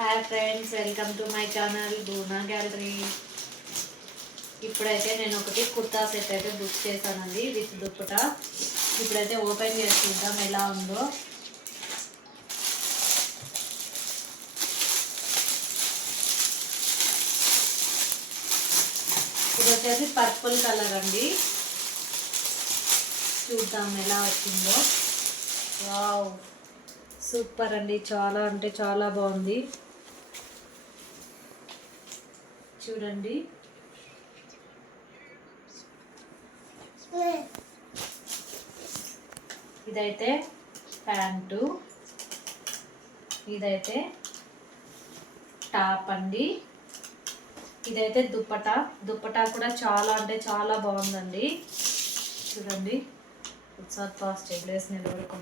Hi friends, welcome to my channel భూనా gallery. ఇప్పుడైతే నేను ఒకటి కుర్తా సెట్ అయితే బుక్ చేశానండి విత్ దుప్పటా. ఇప్పుడైతే ఓపెన్ చేసి చూద్దాం ఎలా ఉందో. ఇది వచ్చేసి పర్పుల్ కలర్ అండి. చూద్దాం ఎలా వచ్చిందో. వావ్, సూపర్ అండి, చాలా అంటే చాలా బాగుంది. చూడండి, ఇదైతే ప్యాంటు, ఇదైతే టాప్ అండి, ఇదైతే దుప్పటా. దుప్పటా కూడా చాలా అంటే చాలా బాగుందండి. చూడండి, ఒకసారి ఫాస్ట్ ఎగ్రేస్ నిలబడుకో.